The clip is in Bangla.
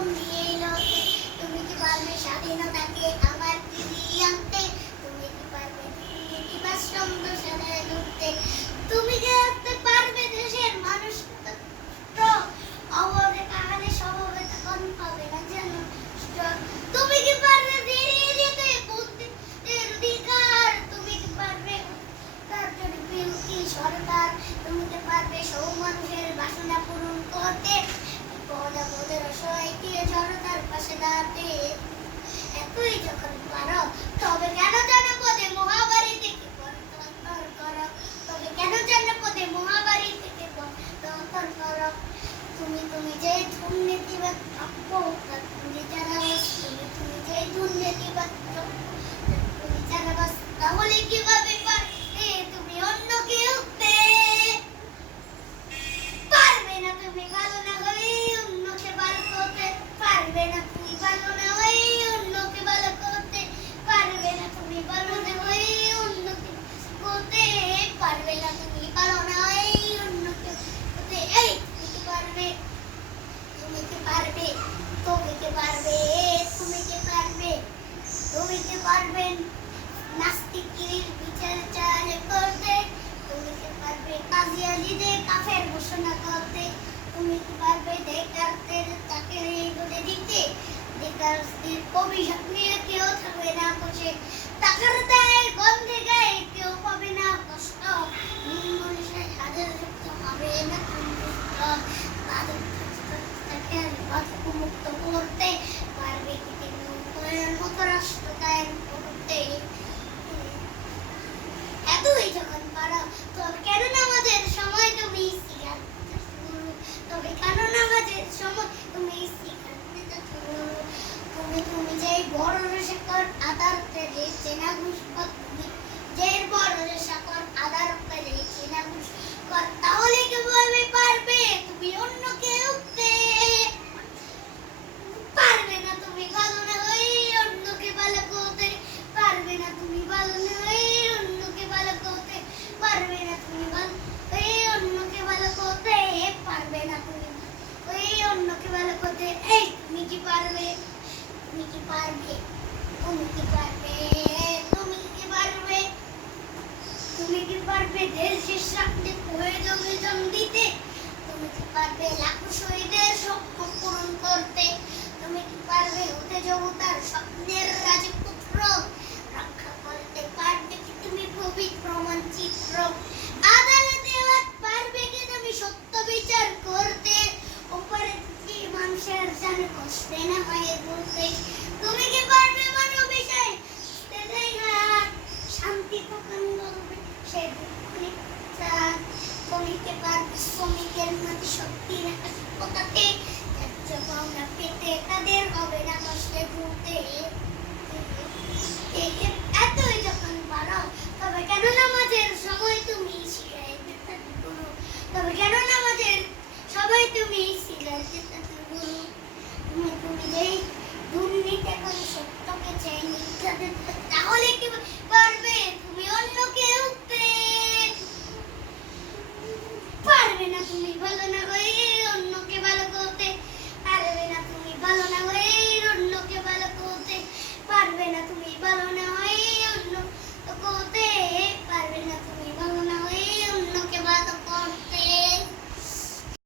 জখম দিয়ে লোকে। তুমি কি পারবে স্বাধীনতাকে আমার ফিরিয়ে আনতে? তুমি কি পারবে ইতিবাস ছন্দ সাজায় ধরতে? তুমি কি আনতে পারবে দেশের মানুষ অভাবে কাহালে স্বভাবে তখন হবে না যেন তুমি কি পারবে ফিরিয়ে দিতে বুদ্ধির অধিকার? তুমি কি পারবে কার্যের বিরোধী সরকার? তুমি কি পারবে সব মানুষের বাসনা পূরণ করতে? বিপদ-আপদের অসহায়কে জনতার পাশে দাঁড়াতে? এতই যখন পারো তবে কেন জনপদে মহাবাড়ি থেকে বন্টন করো? তবে কেন জনপদে মহাবাড়ি থেকে বন্টন করো? তুমি যে দুর্নীতিবাদ প্রাপ্য তুমি জানাবাস, তুমি যে দুর্নীতিবাদ তুমি জানাবাস, তাহলে কিভাবে পারবে তুমি অন্য কেউ পারবে না? তুমি ভালো না হয়ে অন্যকে ভালো করতে পারবে না। তুমি ভালো না হয়ে অন্যকে ভালো করতে পারবে না। তুমি ভালো না হয়ে অন্যকে করতে পারবে না। তুমি ভালো না হয়ে অন্যকে করতে এই তুমি কি পারবে? তুমি কি পারবে? তুমি কি পারবে? তুমি কি পারবে? তুমি কি পারবেন নাস্তিকের বিচার করতে? তুমি কি পারবে কাজী আলীদের কাফের ঘোষণা করতে? তুমি কি পারবে ডেকার্তের চাকরি বলে দিতে? ডেকার্তের অভিশাপ নিয়ে কেউ থাকবে না খুশি, টাকার দায় গন্ধে গায়ে কেউ পাবে না কষ্ট, নির্মূলের হাজার যুক্ত হবে না মুক্ত করতে পারবে কি মতো রাষ্ট্র কায়েম করতে? এতই যখন পারো তবে কেন নামাজের সময় তুমি তবে কেন নামাজের সময় তুমি তুমি যে বড় শেখর আদার পেলে চেনা ঘুষ তুমি যে বড় শেখর আদার পেলে চেনা ঘুষ তাহলে কিভাবে পারবে তুমি অন্য কেউ পারবে না? তুমি ভালো না হয়ে অন্যকে ভালো করতে পারবে না। তুমি ভালো না হয়ে অন্যকে ভালো করতে পারবে না। তুমি ভালো হয়ে অন্যকে ভালো করতে পারবে না। তুমি ওই অন্যকে ভালো করতে এই তুমি কি পারবে? তুমি কি পারবে? তুমি কি পারবে? তুমি কি পারবে? তুমি কি পারবে দেশের স্বার্থে প্রয়োজন দিতে? তুমি কি পারবে লাখো শহীদের স্বপ্ন পূরণ করতে? তুমি কি পারবে হতে জগতার স্বপ্নের রাজপুত্র রক্ষা করতে? পারবে কি তুমি পবিত্র মানচিত্র আদালতে পারবে কি তুমি সত্য বিচার করতে? উপরে কি মানুষের জানে কষ্ট না হয়ে বলতে? তুমি কি পারবে মানব বিষয় শান্তি কখন বলবে সে তুমি কি পারবে শ্রমিকের মধ্যে শক্তি রাখতে? পাওনা পেতে তাদের হবে না কষ্টে ঘুরতে? এতই যখন পারো তবে কেন নামাজের সময় তুমি শিখাইবে গুরু? তবে কেন নামাজের সবাই তুমি শিখাইবে গুরু? তুমি যেই দুর্নীতি এখন সত্যকে চাই মিথ্যাদের